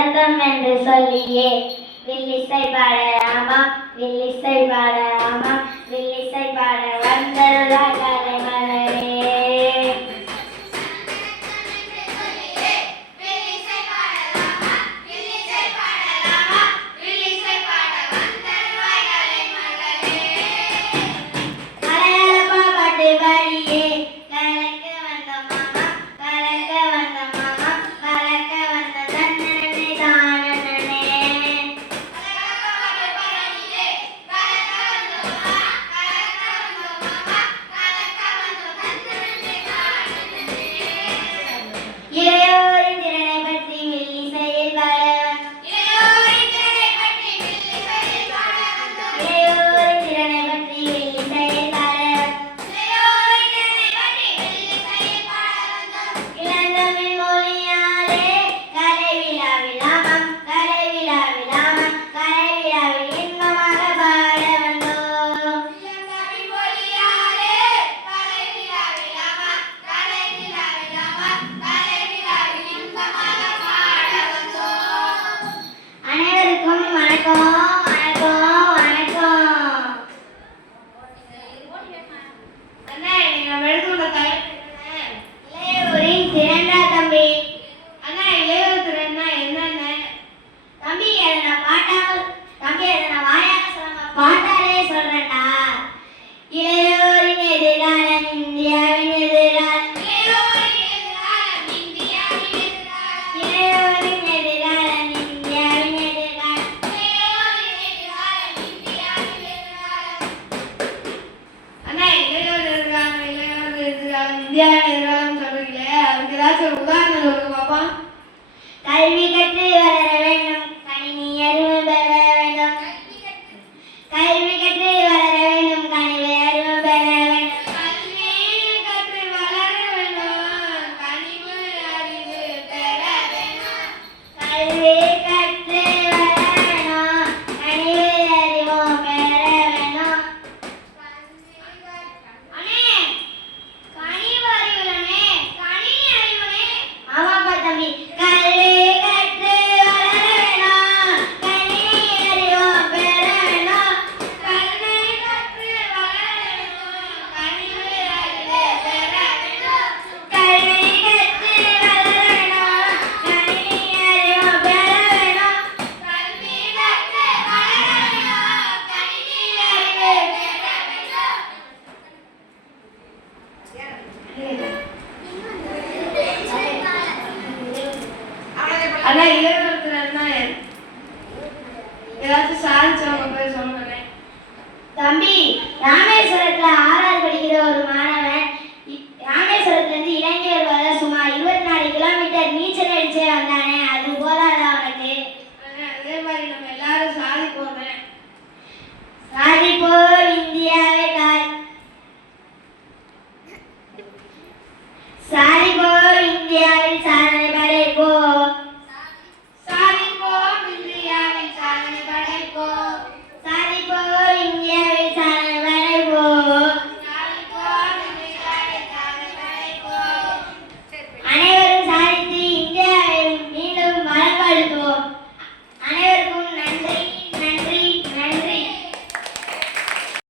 அர்த்தம் என்று சொல்லியே வில்லிசை பாடலாமா வில்லிசை பாடலாமா வில்லிசை பாட வந்தருளாய் கலை மலரே. கல்வி கற்று வளர வேண்டும் கணினி அறிவு பெற வேண்டும் கல்வி கற்று வளர வேண்டும் கனிவு அறிவு பெற வேண்டும் கல்வி கற்று வளர வேண்டும் கனிவு அறிவு பெற வேண்டும் கல்வி கற்று வளர வேண்டும் கனிவு அறிவு பெற வேண்டும். அண்ணே கனிவு அறிவுலனே கணினி அறிவுனே ஆமாப்பா தம்பி. அண்ணா இளைஞர்னா ஏதாச்சும் சாதிச்சவங்க போய் சொல்லுங்க தம்பி. ராமேஸ்வரத்துல 6வது படிக்கிற ஒரு மாணவன் ராமேஸ்வரத்துல இருந்து இளைஞர் வர சுமார் 24 கிலோமீட்டர் நீச்சல் அடிச்சே வந்தானே, அது போதாதா அவனுக்கு? அதே மாதிரி நம்ம எல்லாரும் சாதிப்போமே. சாதிப்போர் இந்தியாவை சாதிப்போர் இந்தியாவில் சாதனை படைப்போம்.